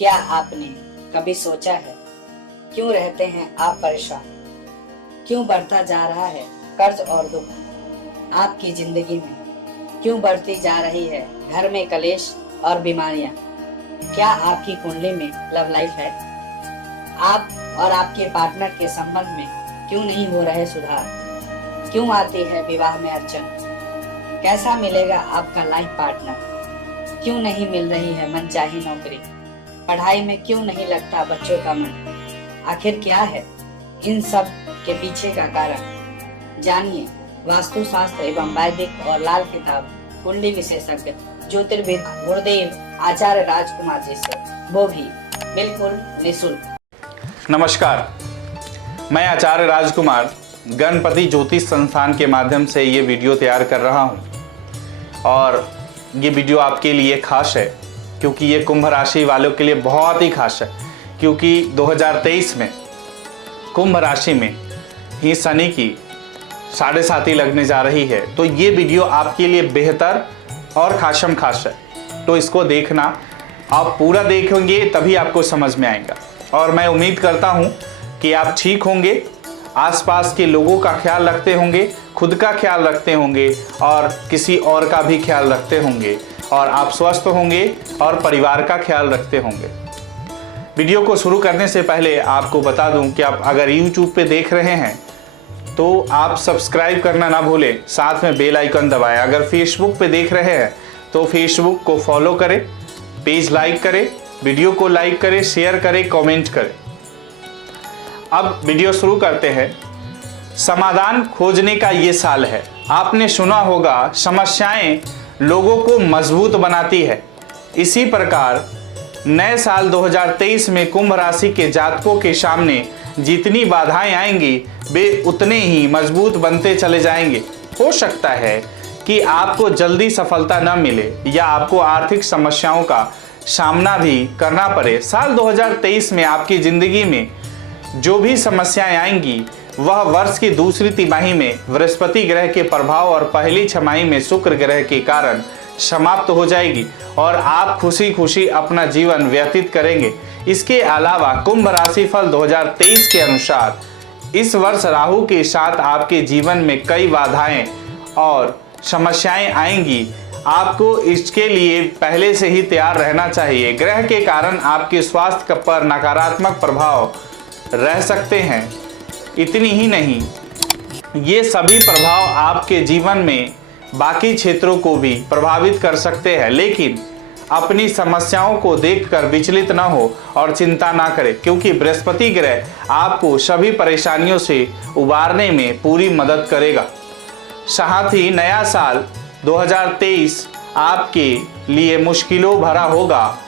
क्या आपने कभी सोचा है क्यों रहते हैं आप परेशान? क्यों बढ़ता जा रहा है कर्ज और दुख आपकी जिंदगी में? क्यों बढ़ती जा रही है घर में कलेश और बीमारियां? क्या आपकी कुंडली में लव लाइफ है? आप और आपके पार्टनर के संबंध में क्यों नहीं हो रहे सुधार? क्यों आती है विवाह में अड़चन? कैसा मिलेगा आपका लाइफ पार्टनर? क्यों नहीं मिल रही है मनचाही नौकरी? पढ़ाई में क्यों नहीं लगता बच्चों का मन? आखिर क्या है इन सब के पीछे का कारण? जानिए वास्तु शास्त्र एवं वैदिक और लाल किताब कुंडली विशेषज्ञ ज्योतिर्विद गुरुदेव आचार्य राजकुमार जी से, वो भी बिल्कुल निःशुल्क। नमस्कार, मैं आचार्य राजकुमार गणपति ज्योतिष संस्थान के माध्यम से ये वीडियो तैयार कर रहा हूँ और ये वीडियो आपके लिए खास है क्योंकि ये कुंभ राशि वालों के लिए बहुत ही खास है, क्योंकि 2023 में कुंभ राशि में ही शनि की 7.5 लगने जा रही है। तो ये वीडियो आपके लिए बेहतर और खासम खास है, तो इसको देखना, आप पूरा देखेंगे तभी आपको समझ में आएगा। और मैं उम्मीद करता हूँ कि आप ठीक होंगे, आसपास के लोगों का ख्याल रखते होंगे, खुद का ख्याल रखते होंगे और किसी और का भी ख्याल रखते होंगे, और आप स्वस्थ होंगे और परिवार का ख्याल रखते होंगे। वीडियो को शुरू करने से पहले आपको बता दूं कि आप अगर YouTube पे देख रहे हैं तो आप सब्सक्राइब करना ना भूलें, साथ में बेल आइकन दबाएं। अगर फेसबुक पे देख रहे हैं तो फेसबुक को फॉलो करें, पेज लाइक करें, वीडियो को लाइक करें, शेयर करें, कमेंट करें। अब वीडियो शुरू करते हैं। समाधान खोजने का ये साल है। आपने सुना होगा, समस्याएं लोगों को मजबूत बनाती है। इसी प्रकार नए साल 2023 में कुंभ राशि के जातकों के सामने जितनी बाधाएं आएंगी वे उतने ही मजबूत बनते चले जाएंगे। हो सकता है कि आपको जल्दी सफलता न मिले या आपको आर्थिक समस्याओं का सामना भी करना पड़े। साल 2023 में आपकी जिंदगी में जो भी समस्याएं आएंगी वह वर्ष की दूसरी तिमाही में बृहस्पति ग्रह के प्रभाव और पहली छमाही में शुक्र ग्रह के कारण समाप्त हो जाएगी और आप खुशी खुशी अपना जीवन व्यतीत करेंगे। इसके अलावा कुंभ राशि फल 2023 के अनुसार इस वर्ष राहु के साथ आपके जीवन में कई बाधाएं और समस्याएं आएंगी। आपको इसके लिए पहले से ही तैयार रहना चाहिए। ग्रह के कारण आपके स्वास्थ्य पर नकारात्मक प्रभाव रह सकते हैं। इतनी ही नहीं, ये सभी प्रभाव आपके जीवन में बाकी क्षेत्रों को भी प्रभावित कर सकते हैं, लेकिन अपनी समस्याओं को देखकर विचलित न हो और चिंता ना करें, क्योंकि बृहस्पति ग्रह आपको सभी परेशानियों से उबारने में पूरी मदद करेगा। साथ ही नया साल 2023 आपके लिए मुश्किलों भरा होगा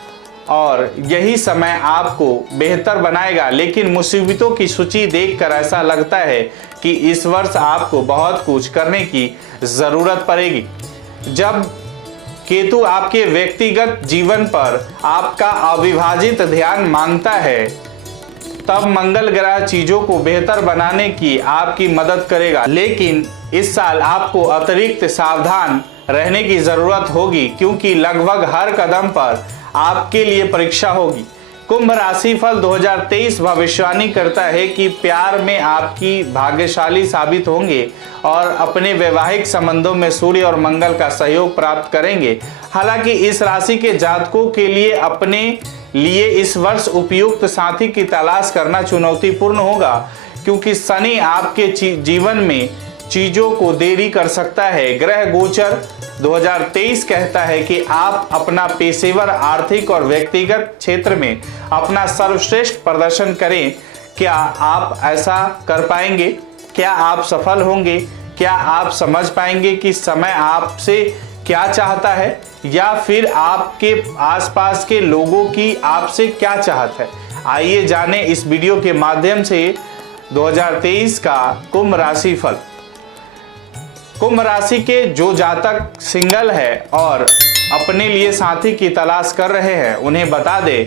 और यही समय आपको बेहतर बनाएगा, लेकिन मुसीबतों की सूची देखकर ऐसा लगता है कि इस वर्ष आपको बहुत कुछ करने की ज़रूरत पड़ेगी। जब केतु आपके व्यक्तिगत जीवन पर आपका अविभाजित ध्यान मांगता है तब मंगल ग्रह चीज़ों को बेहतर बनाने की आपकी मदद करेगा, लेकिन इस साल आपको अतिरिक्त सावधान रहने की ज़रूरत होगी क्योंकि लगभग हर कदम पर आपके लिए परीक्षा होगी। कुंभ राशि फल 2023 भविष्यवाणी करता है कि प्यार में आपकी भाग्यशाली साबित होंगे और अपने वैवाहिक संबंधों में सूर्य और मंगल का सहयोग प्राप्त करेंगे। हालांकि इस राशि के जातकों के लिए अपने लिए इस वर्ष उपयुक्त साथी की तलाश करना चुनौतीपूर्ण होगा, क्योंकि शनि आपके जीवन में चीजों को देरी कर सकता है। ग्रह गोचर 2023 कहता है कि आप अपना पेशेवर, आर्थिक और व्यक्तिगत क्षेत्र में अपना सर्वश्रेष्ठ प्रदर्शन करें। क्या आप ऐसा कर पाएंगे? क्या आप सफल होंगे? क्या आप समझ पाएंगे कि समय आपसे क्या चाहता है या फिर आपके आसपास के लोगों की आपसे क्या चाहत है? आइए जानें इस वीडियो के माध्यम से 2023 का कुंभ राशि फल। कुंभ राशि के जो जातक सिंगल है और अपने लिए साथी की तलाश कर रहे हैं, उन्हें बता दे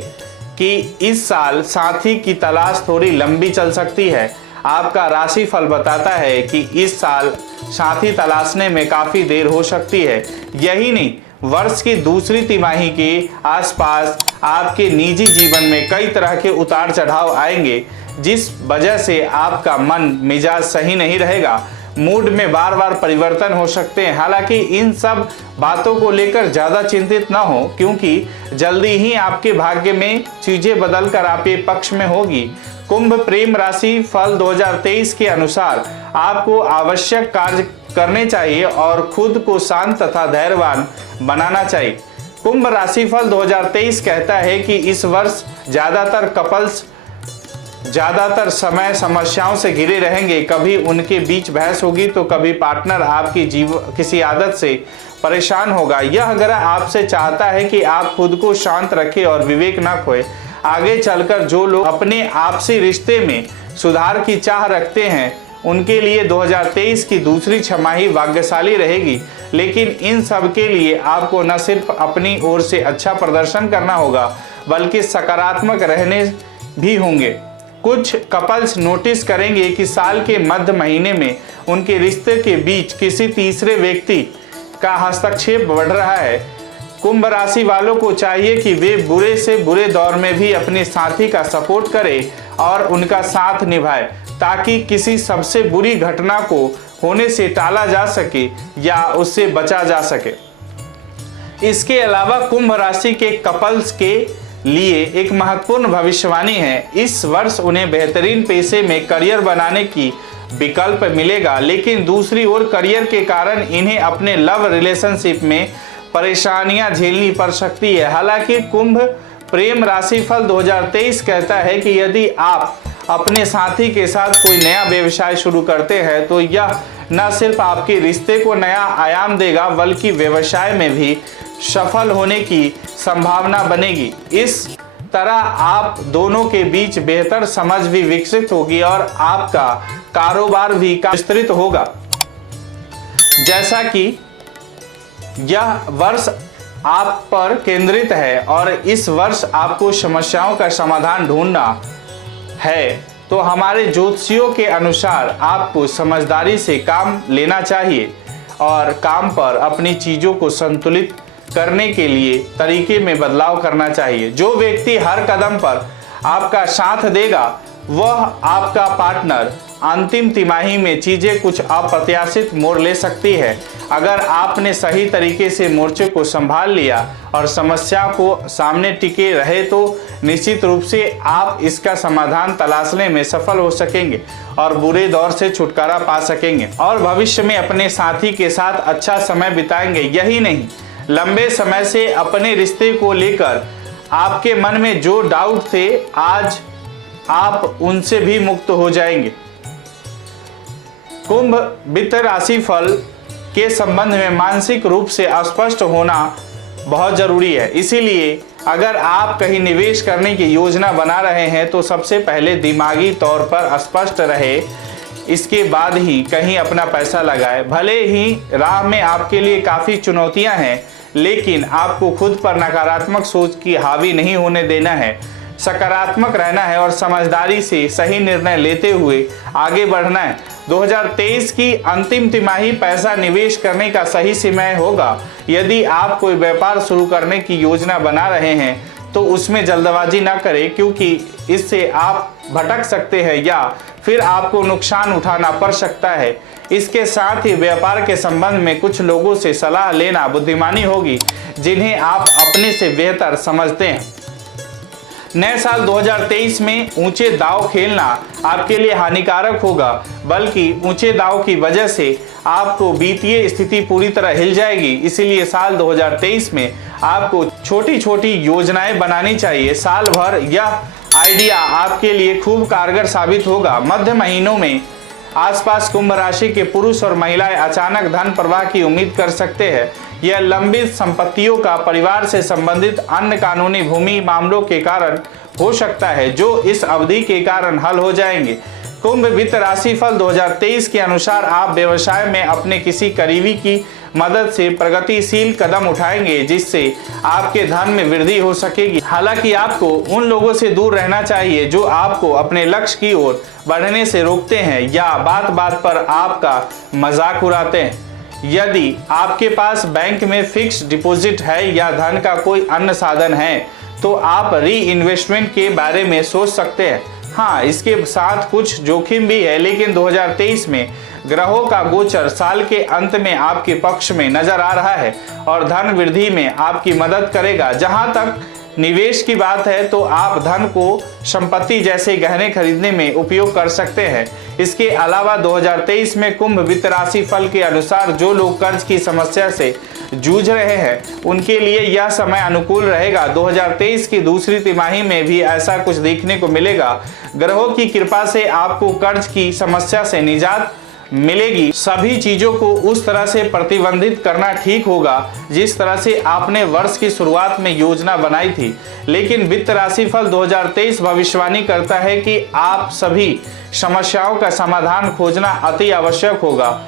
कि इस साल साथी की तलाश थोड़ी लंबी चल सकती है। आपका राशि फल बताता है कि इस साल साथी तलाशने में काफ़ी देर हो सकती है। यही नहीं, वर्ष की दूसरी तिमाही के आसपास आपके निजी जीवन में कई तरह के उतार चढ़ाव आएंगे, जिस वजह से आपका मन मिजाज सही नहीं रहेगा। मूड में बार बार परिवर्तन हो सकते हैं। हालांकि इन सब बातों को लेकर ज़्यादा चिंतित ना हो, क्योंकि जल्दी ही आपके भाग्य में चीज़ें बदलकर आपके पक्ष में होगी। कुंभ प्रेम राशि फल 2023 के अनुसार आपको आवश्यक कार्य करने चाहिए और खुद को शांत तथा धैर्यवान बनाना चाहिए। कुंभ राशि फल 2023 कहता है कि इस वर्ष ज़्यादातर कपल्स ज़्यादातर समय समस्याओं से घिरे रहेंगे। कभी उनके बीच बहस होगी तो कभी पार्टनर आपकी किसी आदत से परेशान होगा। यह ग्रह आपसे चाहता है कि आप खुद को शांत रखें और विवेक न खोए। आगे चलकर जो लोग अपने आपसी रिश्ते में सुधार की चाह रखते हैं, उनके लिए 2023 की दूसरी छमाही भाग्यशाली रहेगी। लेकिन इन सब के लिए आपको न सिर्फ अपनी ओर से अच्छा प्रदर्शन करना होगा, बल्कि सकारात्मक रहने भी होंगे। कुछ कपल्स नोटिस करेंगे कि साल के मध्य महीने में उनके रिश्ते के बीच किसी तीसरे व्यक्ति का हस्तक्षेप बढ़ रहा है। कुंभ राशि वालों को चाहिए कि वे बुरे से बुरे दौर में भी अपने साथी का सपोर्ट करें और उनका साथ निभाएं, ताकि किसी सबसे बुरी घटना को होने से टाला जा सके या उससे बचा जा सके। इसके अलावा कुंभ राशि के कपल्स के लिए एक महत्वपूर्ण भविष्यवाणी है। इस वर्ष उन्हें बेहतरीन पेशे में करियर बनाने की विकल्प मिलेगा, लेकिन दूसरी ओर करियर के कारण इन्हें अपने लव रिलेशनशिप में परेशानियां झेलनी पड़ सकती है। हालांकि कुंभ प्रेम राशिफल 2023 कहता है कि यदि आप अपने साथी के साथ कोई नया व्यवसाय शुरू करते हैं तो यह न सिर्फ आपके रिश्ते को नया आयाम देगा, बल्कि व्यवसाय में भी सफल होने की संभावना बनेगी। इस तरह आप दोनों के बीच बेहतर समझ भी विकसित होगी और आपका कारोबार भी विस्तृत होगा। जैसा कि यह वर्ष आप पर केंद्रित है और इस वर्ष आपको समस्याओं का समाधान ढूंढना है, तो हमारे ज्योतिषियों के अनुसार आपको समझदारी से काम लेना चाहिए और काम पर अपनी चीज़ों को संतुलित करने के लिए तरीके में बदलाव करना चाहिए। जो व्यक्ति हर कदम पर आपका साथ देगा, वह आपका पार्टनर अंतिम तिमाही में चीज़ें कुछ अप्रत्याशित मोड़ ले सकती है। अगर आपने सही तरीके से मोर्चे को संभाल लिया और समस्या को सामने टिके रहे तो निश्चित रूप से आप इसका समाधान तलाशने में सफल हो सकेंगे और बुरे दौर से छुटकारा पा सकेंगे और भविष्य में अपने साथी के साथ अच्छा समय बिताएंगे। यही नहीं, लंबे समय से अपने रिश्ते को लेकर आपके मन में जो डाउट थे, आज आप उनसे भी मुक्त हो जाएंगे। कुंभ वित्त राशि फल के संबंध में मानसिक रूप से स्पष्ट होना बहुत जरूरी है। इसीलिए अगर आप कहीं निवेश करने की योजना बना रहे हैं तो सबसे पहले दिमागी तौर पर स्पष्ट रहे, इसके बाद ही कहीं अपना पैसा लगाए। भले ही राह में आपके लिए काफ़ी चुनौतियां हैं, लेकिन आपको खुद पर नकारात्मक सोच की हावी नहीं होने देना है। सकारात्मक रहना है और समझदारी से सही निर्णय लेते हुए आगे बढ़ना है। 2023 की अंतिम तिमाही पैसा निवेश करने का सही समय होगा। यदि आप कोई व्यापार शुरू करने की योजना बना रहे हैं तो उसमें जल्दबाजी ना करें, क्योंकि इससे आप भटक सकते हैं या फिर आपको नुकसान उठाना पड़ सकता है। इसके साथ ही व्यापार के संबंध में कुछ लोगों से सलाह लेना बुद्धिमानी होगी, जिन्हें आप अपने से बेहतर समझते हैं। नए साल 2023 में ऊंचे दांव खेलना आपके लिए हानिकारक होगा, बल्कि ऊंचे दांव की वजह से आपको वित्तीय स्थिति पूरी तरह हिल जाएगी। इसीलिए साल 2023 में आपको छोटी छोटी योजनाएं बनानी चाहिए। साल भर यह आइडिया आपके लिए खूब कारगर साबित होगा। मध्य महीनों में आसपास कुंभ राशि के पुरुष और महिलाएं अचानक धन प्रवाह की उम्मीद कर सकते हैं। यह लंबित संपत्तियों का परिवार से संबंधित अन्य कानूनी भूमि मामलों के कारण हो सकता है, जो इस अवधि के कारण हल हो जाएंगे। कुंभ वित्त राशिफल 2023 के अनुसार आप व्यवसाय में अपने किसी करीबी की मदद से प्रगतिशील कदम उठाएंगे, जिससे आपके धन में वृद्धि हो सकेगी। हालांकि आपको उन लोगों से दूर रहना चाहिए जो आपको अपने लक्ष्य की ओर बढ़ने से रोकते हैं या बात बात पर आपका मजाक उड़ाते हैं। यदि आपके पास बैंक में फिक्स डिपॉजिट है या धन का कोई अन्य साधन है तो आप री इन्वेस्टमेंट के बारे में सोच सकते हैं। हाँ, इसके साथ कुछ जोखिम भी है, लेकिन 2023 में ग्रहों का गोचर साल के अंत में आपके पक्ष में नजर आ रहा है और धन वृद्धि में आपकी मदद करेगा। जहां तक निवेश की बात है तो आप धन को संपत्ति जैसे गहने खरीदने में उपयोग कर सकते हैं। इसके अलावा 2023 में कुंभ वित्त राशि फल के अनुसार जो लोग कर्ज की समस्या से जूझ रहे हैं उनके लिए यह समय अनुकूल रहेगा। 2023 की दूसरी तिमाही में भी ऐसा कुछ देखने को मिलेगा। ग्रहों की कृपा से आपको कर्ज की समस्या से निजात मिलेगी। सभी चीजों को उस तरह से प्रतिबंधित करना ठीक होगा जिस तरह से आपने वर्ष की शुरुआत में योजना बनाई थी। लेकिन वित्त राशिफल 2023 भविष्यवाणी करता है कि आप सभी समस्याओं का समाधान खोजना अति आवश्यक होगा।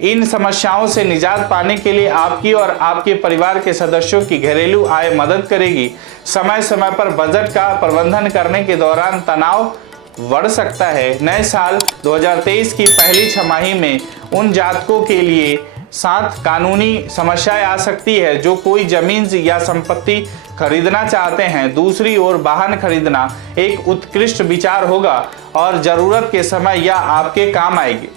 इन समस्याओं से निजात पाने के लिए आपकी और आपके परिवार के सदस्यों की घरेलू आय मदद करेगी। समय समय पर बजट का प्रबंधन करने के दौरान तनाव बढ़ सकता है। नए साल 2023 की पहली छमाही में उन जातकों के लिए साथ कानूनी समस्याएं आ सकती है जो कोई जमीन या संपत्ति खरीदना चाहते हैं। दूसरी ओर वाहन खरीदना एक उत्कृष्ट विचार होगा और जरूरत के समय यह आपके काम आएगी।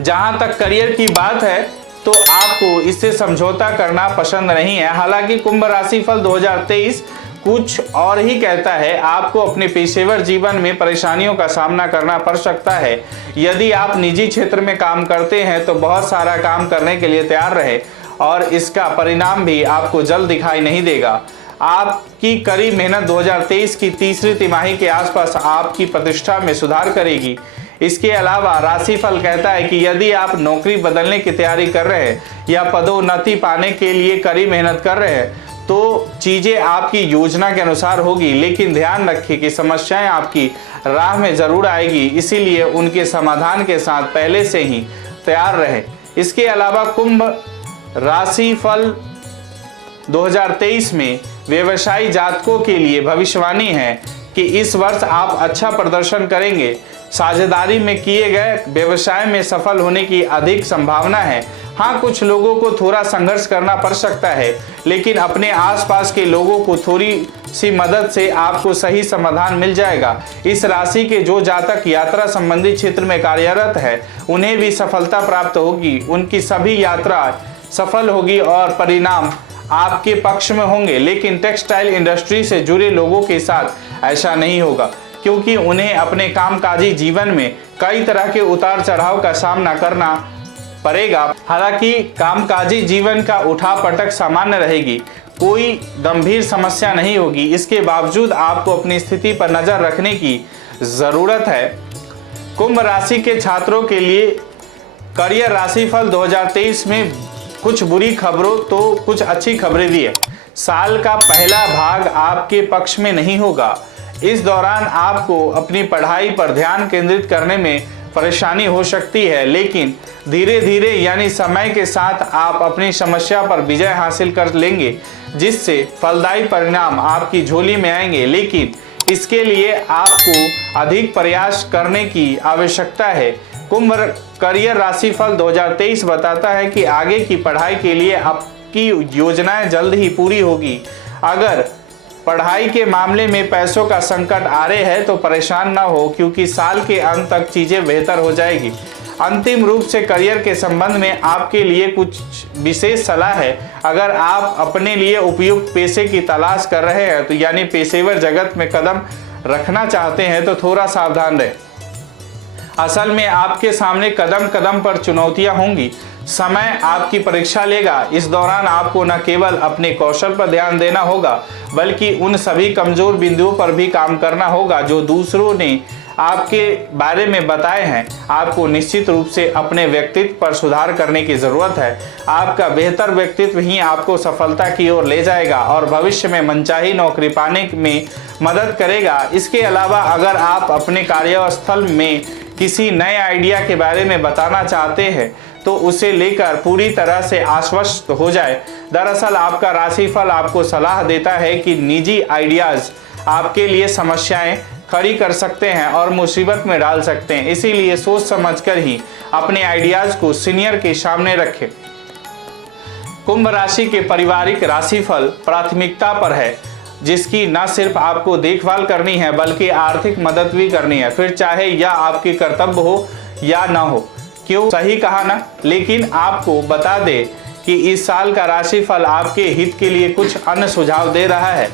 जहां तक करियर की बात है तो आपको इससे समझौता करना पसंद नहीं है। हालांकि कुंभ राशि फल 2023 कुछ और ही कहता है। आपको अपने पेशेवर जीवन में परेशानियों का सामना करना पड़ सकता है। यदि आप निजी क्षेत्र में काम करते हैं तो बहुत सारा काम करने के लिए तैयार रहे और इसका परिणाम भी आपको जल्द दिखाई नहीं देगा। आपकी कड़ी मेहनत 2023 की तीसरी तिमाही के आसपास आपकी प्रतिष्ठा में सुधार करेगी। इसके अलावा राशिफल कहता है कि यदि आप नौकरी बदलने की तैयारी कर रहे हैं या पदोन्नति पाने के लिए कड़ी मेहनत कर रहे हैं तो चीजें आपकी योजना के अनुसार होगी। लेकिन ध्यान रखें कि समस्याएं आपकी राह में जरूर आएगी, इसीलिए उनके समाधान के साथ पहले से ही तैयार रहें। इसके अलावा कुंभ राशि फल 2023 में व्यवसायी जातकों के लिए भविष्यवाणी है कि इस वर्ष आप अच्छा प्रदर्शन करेंगे। साझेदारी में किए गए व्यवसाय में सफल होने की अधिक संभावना है। हाँ, कुछ लोगों को थोड़ा संघर्ष करना पड़ सकता है, लेकिन अपने आसपास के लोगों को थोड़ी सी मदद से आपको सही समाधान मिल जाएगा। इस राशि के जो जातक यात्रा संबंधी क्षेत्र में कार्यरत है उन्हें भी सफलता प्राप्त होगी। उनकी सभी यात्रा सफल होगी और परिणाम आपके पक्ष में होंगे। लेकिन टेक्सटाइल इंडस्ट्री से जुड़े लोगों के साथ ऐसा नहीं होगा, क्योंकि उन्हें अपने कामकाजी जीवन में कई तरह के उतार चढ़ाव का सामना करना पड़ेगा। हालांकि कामकाजी जीवन का उठापटक सामान्य रहेगी, कोई गंभीर समस्या नहीं होगी। इसके बावजूद आपको अपनी स्थिति पर नजर रखने की जरूरत है। कुंभ राशि के छात्रों के लिए करियर राशिफल 2023 में कुछ बुरी खबरों तो कुछ अच्छी खबरें भी है। साल का पहला भाग आपके पक्ष में नहीं होगा। इस दौरान आपको अपनी पढ़ाई पर ध्यान केंद्रित करने में परेशानी हो सकती है, लेकिन धीरे धीरे यानी समय के साथ आप अपनी समस्या पर विजय हासिल कर लेंगे, जिससे फलदायी परिणाम आपकी झोली में आएंगे। लेकिन इसके लिए आपको अधिक प्रयास करने की आवश्यकता है। कुंभ करियर राशिफल 2023 बताता है कि आगे की पढ़ाई के लिए आपकी योजनाएं जल्द ही पूरी होगी। अगर पढ़ाई के मामले में पैसों का संकट आ रहे हैं तो परेशान ना हो, क्योंकि साल के अंत तक चीजें बेहतर हो जाएगी। अंतिम रूप से करियर के संबंध में आपके लिए कुछ विशेष सलाह है। अगर आप अपने लिए उपयुक्त पेशे की तलाश कर रहे हैं तो यानी पेशेवर जगत में कदम रखना चाहते हैं तो थोड़ा सावधान रहें। असल में आपके सामने कदम कदम पर चुनौतियां होंगी। समय आपकी परीक्षा लेगा। इस दौरान आपको न केवल अपने कौशल पर ध्यान देना होगा, बल्कि उन सभी कमजोर बिंदुओं पर भी काम करना होगा जो दूसरों ने आपके बारे में बताए हैं। आपको निश्चित रूप से अपने व्यक्तित्व पर सुधार करने की जरूरत है। आपका बेहतर व्यक्तित्व ही आपको सफलता की ओर ले जाएगा और भविष्य में मनचाही नौकरी पाने में मदद करेगा। इसके अलावा अगर आप अपने कार्यस्थल में किसी नए आइडिया के बारे में बताना चाहते हैं तो उसे लेकर पूरी तरह से आश्वस्त हो जाए। दरअसल आपका राशिफल आपको सलाह देता है कि निजी आइडियाज आपके लिए समस्याएं खड़ी कर सकते हैं और मुसीबत में डाल सकते हैं। इसीलिए सोच समझकर ही अपने आइडियाज को सीनियर के सामने रखें। कुंभ राशि के पारिवारिक राशिफल प्राथमिकता पर है, जिसकी न सिर्फ आपको देखभाल करनी है बल्कि आर्थिक मदद भी करनी है, फिर चाहे यह आपके कर्तव्य हो या न हो। क्यों, सही कहा ना। लेकिन आपको बता दे कि इस साल का राशिफल आपके हित के लिए कुछ अन्य सुझाव दे रहा है।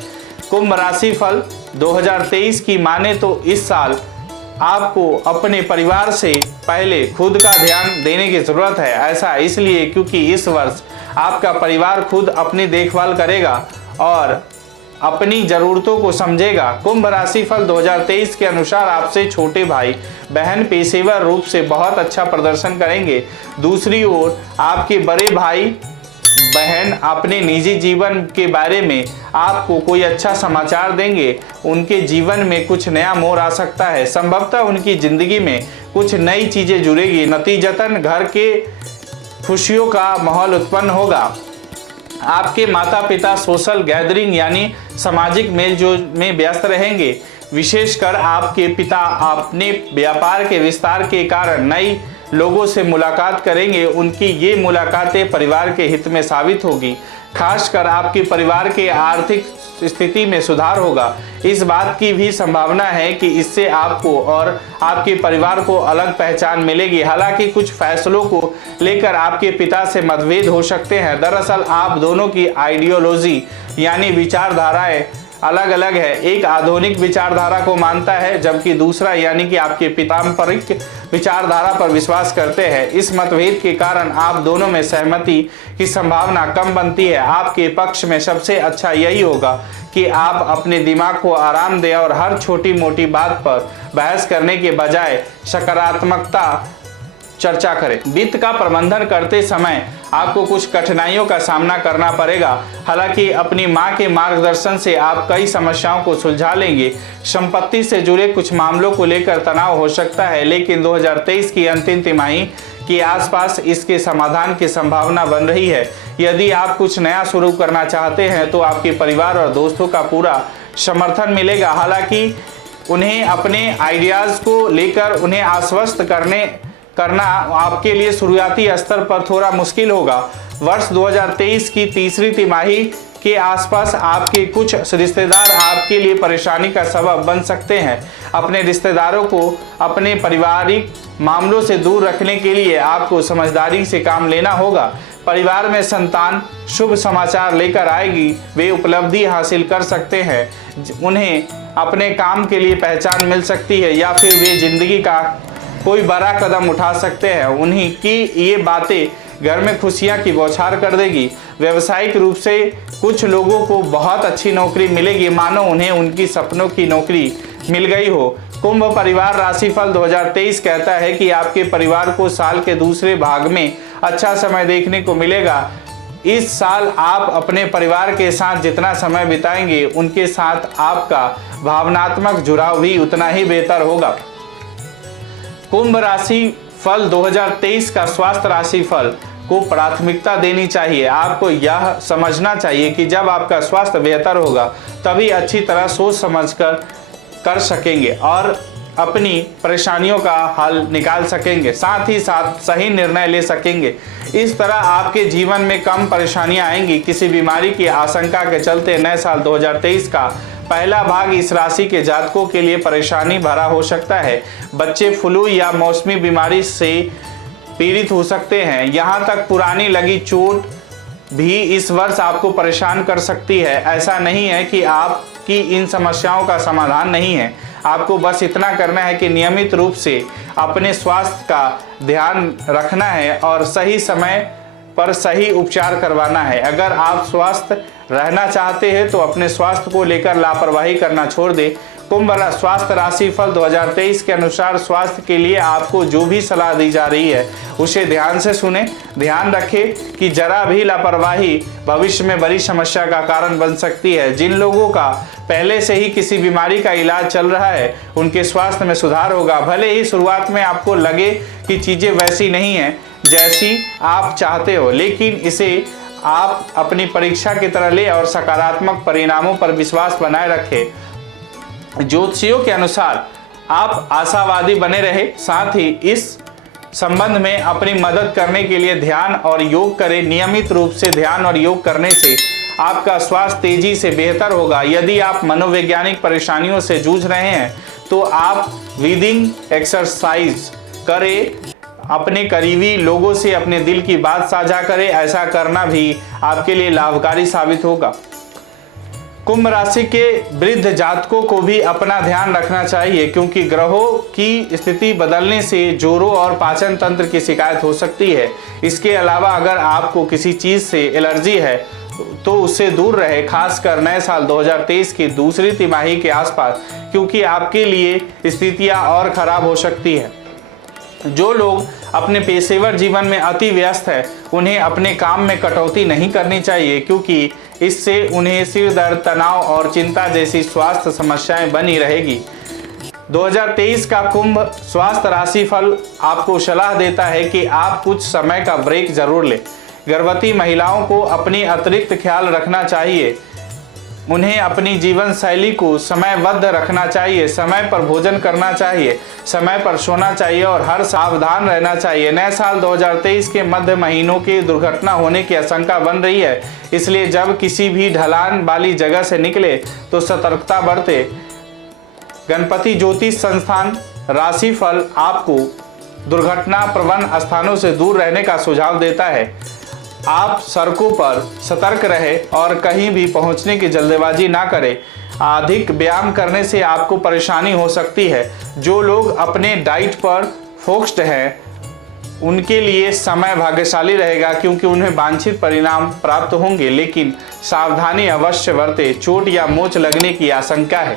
कुंभ राशिफल 2023 की माने तो इस साल आपको अपने परिवार से पहले खुद का ध्यान देने की जरूरत है। ऐसा इसलिए क्योंकि इस वर्ष आपका परिवार खुद अपनी देखभाल करेगा और अपनी जरूरतों को समझेगा। कुंभ राशिफल 2023 के अनुसार आपसे छोटे भाई बहन पेशेवर रूप से बहुत अच्छा प्रदर्शन करेंगे। दूसरी ओर आपके बड़े भाई बहन अपने निजी जीवन के बारे में आपको कोई अच्छा समाचार देंगे। उनके जीवन में कुछ नया मोड़ आ सकता है, संभवतः उनकी जिंदगी में कुछ नई चीजें जुड़ेगी। नतीजतन घर के खुशियों का माहौल उत्पन्न होगा। आपके माता पिता सोशल गैदरिंग यानी सामाजिक मेलजोल में व्यस्त रहेंगे। विशेषकर आपके पिता अपने व्यापार के विस्तार के कारण नई लोगों से मुलाकात करेंगे। उनकी ये मुलाकातें परिवार के हित में साबित होगी। खासकर आपके परिवार के आर्थिक स्थिति में सुधार होगा। इस बात की भी संभावना है कि इससे आपको और आपके परिवार को अलग पहचान मिलेगी। हालांकि कुछ फैसलों को लेकर आपके पिता से मतभेद हो सकते हैं। दरअसल आप दोनों की आइडियोलॉजी यानी विचारधाराएं अलग अलग है। एक आधुनिक विचारधारा को मानता है जबकि दूसरा यानी कि आपके पारंपरिक विचारधारा पर विश्वास करते हैं। इस मतभेद के कारण आप दोनों में सहमति की संभावना कम बनती है। आपके पक्ष में सबसे अच्छा यही होगा कि आप अपने दिमाग को आराम दें और हर छोटी मोटी बात पर बहस करने के बजाय सकारात्मकता चर्चा करें। वित्त का प्रबंधन करते समय आपको कुछ कठिनाइयों का सामना करना पड़ेगा। हालांकि अपनी मां के मार्गदर्शन से आप कई समस्याओं को सुलझा लेंगे। संपत्ति से जुड़े कुछ मामलों को लेकर तनाव हो सकता है, लेकिन 2023 की अंतिम तिमाही के आसपास इसके समाधान की संभावना बन रही है। यदि आप कुछ नया शुरू करना चाहते हैं तो आपके परिवार और दोस्तों का पूरा समर्थन मिलेगा। हालांकि उन्हें अपने आइडियाज को लेकर उन्हें आश्वस्त करना आपके लिए शुरुआती स्तर पर थोड़ा मुश्किल होगा। वर्ष 2023 की तीसरी तिमाही के आसपास आपके कुछ रिश्तेदार आपके लिए परेशानी का सबब बन सकते हैं। अपने रिश्तेदारों को अपने पारिवारिक मामलों से दूर रखने के लिए आपको समझदारी से काम लेना होगा। परिवार में संतान शुभ समाचार लेकर आएगी। वे उपलब्धि हासिल कर सकते हैं, उन्हें अपने काम के लिए पहचान मिल सकती है या फिर वे जिंदगी का कोई बड़ा कदम उठा सकते हैं। उन्हीं की ये बातें घर में खुशियां की बौछार कर देगी। व्यावसायिक रूप से कुछ लोगों को बहुत अच्छी नौकरी मिलेगी, मानो उन्हें उनकी सपनों की नौकरी मिल गई हो। कुंभ परिवार राशिफल 2023 कहता है कि आपके परिवार को साल के दूसरे भाग में अच्छा समय देखने को मिलेगा। इस साल आप अपने परिवार के साथ जितना समय बिताएंगे उनके साथ आपका भावनात्मक जुड़ाव भी उतना ही बेहतर होगा। कुंभ राशि फल 2023 का स्वास्थ्य राशि फल को प्राथमिकता देनी चाहिए। आपको यह समझना चाहिए कि जब आपका स्वास्थ्य बेहतर होगा तभी अच्छी तरह सोच समझकर कर सकेंगे और अपनी परेशानियों का हल निकाल सकेंगे, साथ ही साथ सही निर्णय ले सकेंगे। इस तरह आपके जीवन में कम परेशानियां आएंगी। किसी बीमारी की आशंका के चलते नए साल 2023 का पहला भाग इस राशि के जातकों के लिए परेशानी भरा हो सकता है। बच्चे फ्लू या मौसमी बीमारी से पीड़ित हो सकते हैं। यहाँ तक पुरानी लगी चोट भी इस वर्ष आपको परेशान कर सकती है। ऐसा नहीं है कि आपकी इन समस्याओं का समाधान नहीं है। आपको बस इतना करना है कि नियमित रूप से अपने स्वास्थ्य का ध्यान रखना है और सही समय पर सही उपचार करवाना है। अगर आप स्वस्थ रहना चाहते हैं तो अपने स्वास्थ्य को लेकर लापरवाही करना छोड़ दें। कुंभ स्वास्थ्य राशिफल 2023 के अनुसार स्वास्थ्य के लिए आपको जो भी सलाह दी जा रही है उसे ध्यान से सुने। ध्यान रखें कि जरा भी लापरवाही भविष्य में बड़ी समस्या का कारण बन सकती है। जिन लोगों का पहले से ही किसी बीमारी का इलाज चल रहा है उनके स्वास्थ्य में सुधार होगा। भले ही शुरुआत में आपको लगे कि चीज़ें वैसी नहीं हैं जैसी आप चाहते हो, लेकिन इसे आप अपनी परीक्षा की तरह ले और सकारात्मक परिणामों पर विश्वास बनाए रखें। ज्योतिषियों के अनुसार आप आशावादी बने रहे, साथ ही इस संबंध में अपनी मदद करने के लिए ध्यान और योग करें। नियमित रूप से ध्यान और योग करने से आपका स्वास्थ्य तेजी से बेहतर होगा। यदि आप मनोवैज्ञानिक परेशानियों से जूझ रहे हैं तो आप ब्रीदिंग एक्सरसाइज करें, अपने करीबी लोगों से अपने दिल की बात साझा करें। ऐसा करना भी आपके लिए लाभकारी साबित होगा। कुंभ राशि के वृद्ध जातकों को भी अपना ध्यान रखना चाहिए, क्योंकि ग्रहों की स्थिति बदलने से जोड़ों और पाचन तंत्र की शिकायत हो सकती है। इसके अलावा अगर आपको किसी चीज से एलर्जी है तो उससे दूर रहे, खासकर नए साल 2023 की दूसरी तिमाही के आसपास, क्योंकि आपके लिए स्थितियां और खराब हो सकती है। जो लोग अपने पेशेवर जीवन में अति व्यस्त है उन्हें अपने काम में कटौती नहीं करनी चाहिए, क्योंकि इससे उन्हें सिर दर्द, तनाव और चिंता जैसी स्वास्थ्य समस्याएं बनी रहेगी। 2023 का कुंभ स्वास्थ्य राशि फल आपको सलाह देता है कि आप कुछ समय का ब्रेक जरूर लें। गर्भवती महिलाओं को अपनी अतिरिक्त ख्याल रखना चाहिए। उन्हें अपनी जीवन शैली को समयबद्ध रखना चाहिए, समय पर भोजन करना चाहिए, समय पर सोना चाहिए और हर सावधान रहना चाहिए। नए साल 2023 के मध्य महीनों की दुर्घटना होने की आशंका बन रही है, इसलिए जब किसी भी ढलान वाली जगह से निकले तो सतर्कता बरते। गणपति ज्योतिष संस्थान राशिफल आपको दुर्घटना प्रवण स्थानों से दूर रहने का सुझाव देता है। आप सड़कों पर सतर्क रहे और कहीं भी पहुंचने की जल्दबाजी ना करें। अधिक व्यायाम करने से आपको परेशानी हो सकती है। जो लोग अपने डाइट पर फोकस्ड हैं उनके लिए समय भाग्यशाली रहेगा, क्योंकि उन्हें वांछित परिणाम प्राप्त होंगे, लेकिन सावधानी अवश्य बरतें, चोट या मोच लगने की आशंका है।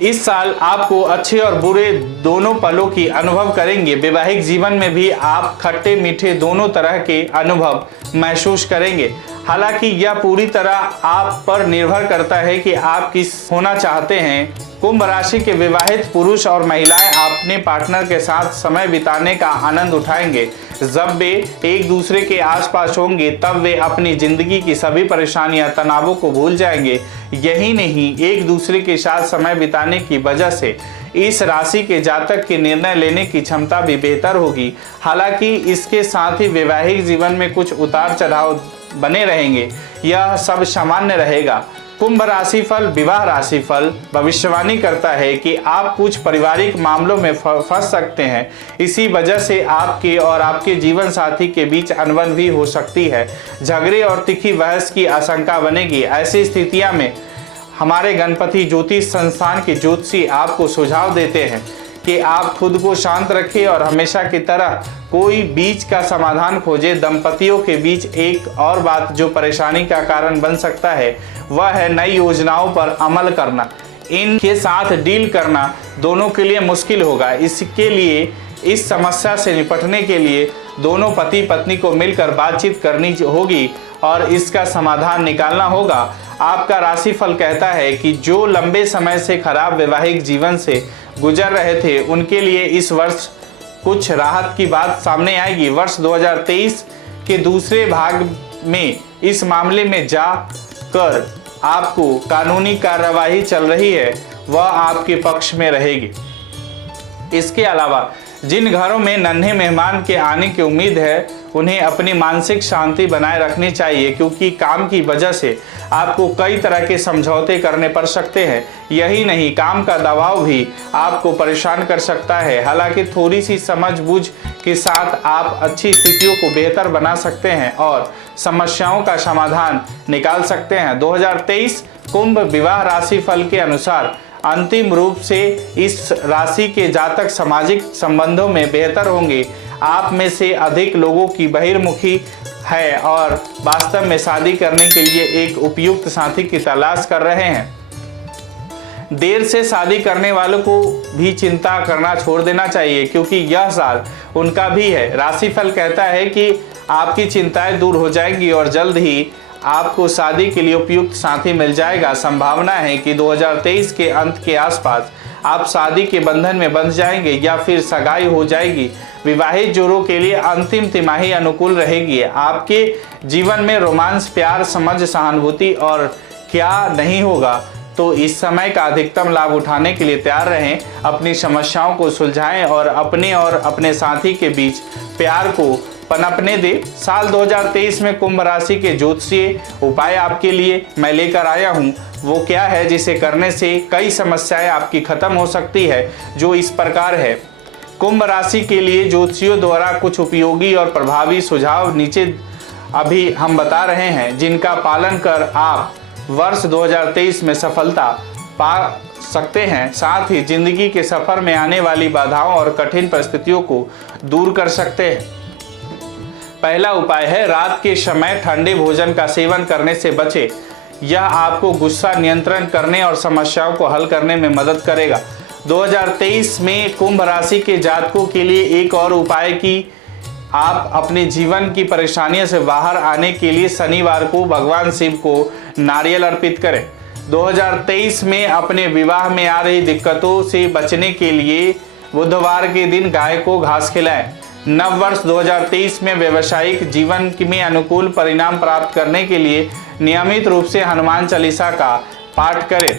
इस साल आपको अच्छे और बुरे दोनों पलों की अनुभव करेंगे। वैवाहिक जीवन में भी आप खट्टे मीठे दोनों तरह के अनुभव महसूस करेंगे। हालांकि यह पूरी तरह आप पर निर्भर करता है कि आप किस होना चाहते हैं। कुंभ राशि के विवाहित पुरुष और महिलाएं अपने पार्टनर के साथ समय बिताने का आनंद उठाएंगे। जब वे एक दूसरे के आसपास होंगे तब वे अपनी जिंदगी की सभी परेशानियां, तनावों को भूल जाएंगे। यही नहीं, एक दूसरे के साथ समय बिताने की वजह से इस राशि के जातक की निर्णय लेने की क्षमता भी बेहतर होगी। हालांकि इसके साथ ही वैवाहिक जीवन में कुछ उतार चढ़ाव बने रहेंगे, यह सब सामान्य रहेगा। कुंभ राशिफल विवाह राशिफल भविष्यवाणी करता है कि आप कुछ पारिवारिक मामलों में फंस सकते हैं। इसी वजह से आपके और आपके जीवन साथी के बीच अनबन भी हो सकती है। झगड़े और तीखी बहस की आशंका बनेगी। ऐसी स्थितियों में हमारे गणपति ज्योतिष संस्थान के ज्योतिषी आपको सुझाव देते हैं कि आप खुद को शांत रखें और हमेशा की तरह कोई बीच का समाधान खोजें। दंपतियों के बीच एक और बात जो परेशानी का कारण बन सकता है वह है नई योजनाओं पर अमल करना। इनके साथ डील करना दोनों के लिए मुश्किल होगा। इसके लिए इस समस्या से निपटने के लिए दोनों पति पत्नी को मिलकर बातचीत करनी होगी और इसका समाधान निकालना होगा। आपका राशिफल कहता है कि जो लंबे समय से खराब वैवाहिक जीवन से गुजर रहे थे उनके लिए इस वर्ष कुछ राहत की बात सामने आएगी। वर्ष 2023 के दूसरे भाग में इस मामले में जाकर आपको कानूनी कार्यवाही चल रही है वह आपके पक्ष में रहेगी। इसके अलावा जिन घरों में नन्हे मेहमान के आने की उम्मीद है उन्हें अपनी मानसिक शांति बनाए रखनी चाहिए, क्योंकि काम की वजह से आपको कई तरह के समझौते करने पड़ सकते हैं। यही नहीं, काम का दबाव भी आपको परेशान कर सकता है। हालांकि थोड़ी सी समझबूझ के साथ आप अच्छी स्थितियों को बेहतर बना सकते हैं और समस्याओं का समाधान निकाल सकते हैं। 2023 कुंभ विवाह राशिफल के अनुसार अंतिम रूप से इस राशि के जातक सामाजिक संबंधों में बेहतर होंगे। आप में से अधिक लोगों की बहिर्मुखी है और वास्तव में शादी करने के लिए एक उपयुक्त साथी की तलाश कर रहे हैं। देर से शादी करने वालों को भी चिंता करना छोड़ देना चाहिए, क्योंकि यह साल उनका भी है। राशिफल कहता है कि आपकी चिंताएं दूर हो जाएंगी और जल्द ही आपको शादी के लिए उपयुक्त साथी मिल जाएगा। संभावना है कि 2023 के अंत के आसपास आप शादी के बंधन में बंध जाएंगे या फिर सगाई हो जाएगी। विवाहित जोड़ों के लिए अंतिम तिमाही अनुकूल रहेगी। आपके जीवन में रोमांस, प्यार, समझ, सहानुभूति और क्या नहीं होगा। तो इस समय का अधिकतम लाभ उठाने के लिए तैयार रहें। अपनी समस्याओं को सुलझाएं और अपने साथी के बीच प्यार को पनपने दे। साल 2023 में कुंभ राशि के ज्योतिषीय उपाय आपके लिए मैं लेकर आया हूँ। वो क्या है जिसे करने से कई समस्याएं आपकी खत्म हो सकती है, जो इस प्रकार है। कुंभ राशि के लिए ज्योतिषियों द्वारा कुछ उपयोगी और प्रभावी सुझाव नीचे अभी हम बता रहे हैं, जिनका पालन कर आप वर्ष 2023 में सफलता पा सकते हैं। साथ ही जिंदगी के सफर में आने वाली बाधाओं और कठिन परिस्थितियों को दूर कर सकते हैं। पहला उपाय है, रात के समय ठंडे भोजन का सेवन करने से बचें। यह आपको गुस्सा नियंत्रण करने और समस्याओं को हल करने में मदद करेगा। 2023 में कुंभ राशि के जातकों के लिए एक और उपाय की आप अपने जीवन की परेशानियों से बाहर आने के लिए शनिवार को भगवान शिव को नारियल अर्पित करें। 2023 में अपने विवाह में आ रही दिक्कतों से बचने के लिए बुधवार के दिन गाय को घास खिलाएं। नव वर्ष 2023 में व्यवसायिक जीवन में अनुकूल परिणाम प्राप्त करने के लिए नियमित रूप से हनुमान चालीसा का पाठ करें।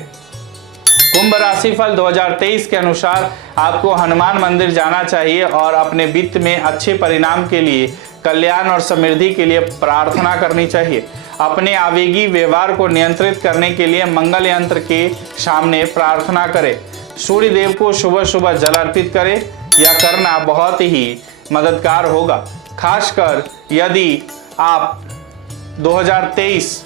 कुंभ राशि फल 2023 के अनुसार आपको हनुमान मंदिर जाना चाहिए और अपने वित्त में अच्छे परिणाम के लिए, कल्याण और समृद्धि के लिए प्रार्थना करनी चाहिए। अपने आवेगी व्यवहार को नियंत्रित करने के लिए मंगल यंत्र के सामने प्रार्थना करें। सूर्य देव को सुबह सुबह जल अर्पित करें। यह करना बहुत ही मददगार होगा, खासकर यदि आप 2023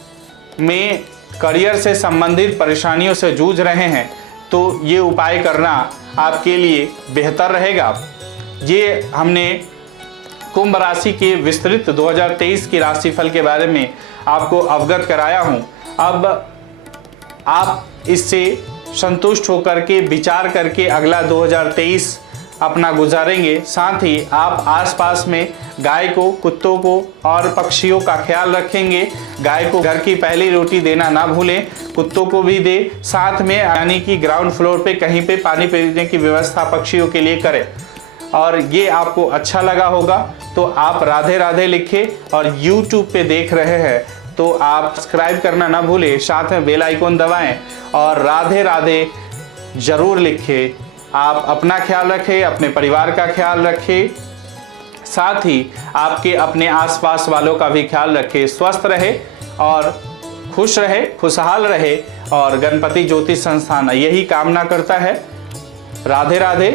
में करियर से संबंधित परेशानियों से जूझ रहे हैं तो ये उपाय करना आपके लिए बेहतर रहेगा। ये हमने कुंभ राशि के विस्तृत 2023 की राशिफल के बारे में आपको अवगत कराया हूँ। अब आप इससे संतुष्ट होकर के विचार करके अगला 2023 अपना गुजारेंगे। साथ ही आप आसपास में गाय को, कुत्तों को और पक्षियों का ख्याल रखेंगे। गाय को घर की पहली रोटी देना ना भूलें, कुत्तों को भी दे। साथ में यानी कि ग्राउंड फ्लोर पे कहीं पे पानी पीने की व्यवस्था पक्षियों के लिए करें। और ये आपको अच्छा लगा होगा तो आप राधे राधे लिखें। और YouTube पे देख रहे हैं तो आप सब्सक्राइब करना ना भूलें, साथ में बेल आइकन दबाएं और राधे राधे जरूर लिखें। आप अपना ख्याल रखें, अपने परिवार का ख्याल रखें, साथ ही आपके अपने आसपास वालों का भी ख्याल रखें। स्वस्थ रहे और खुश रहे, खुशहाल रहे और गणपति ज्योतिष संस्थान यही कामना करता है। राधे राधे।